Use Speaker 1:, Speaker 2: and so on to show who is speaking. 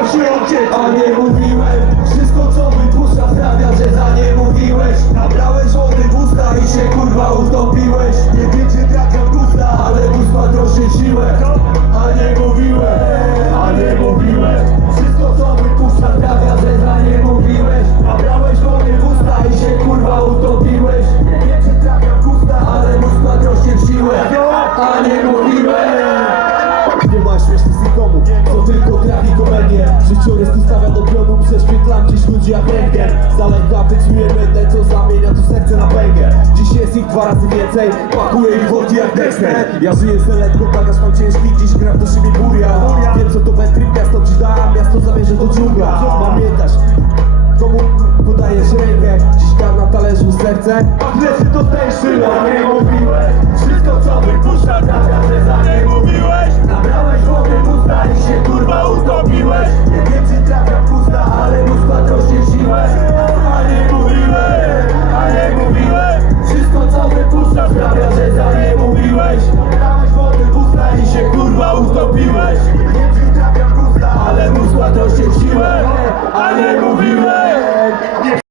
Speaker 1: খুশি হচ্ছে Życiorys tu stawia do pionu, prześwietlam dziś ludzi jak rentgen Zalega wyćmiujemy ten, co zamienia tu serce na pęgę Dziś jest ich dwa razy więcej, pakuję ich w oczy jak Dexter. Ja żyję lekko, bagaż mam ciężki, dziś gram do siebie buria. Wiem co to trip, miasto ci da, miasto zamierzę do dżungla. Pamiętasz, komu podajesz rękę? Dziś tam na talerzu serce A plecy to też szyla, nie mówiłem Wszystko co Nice.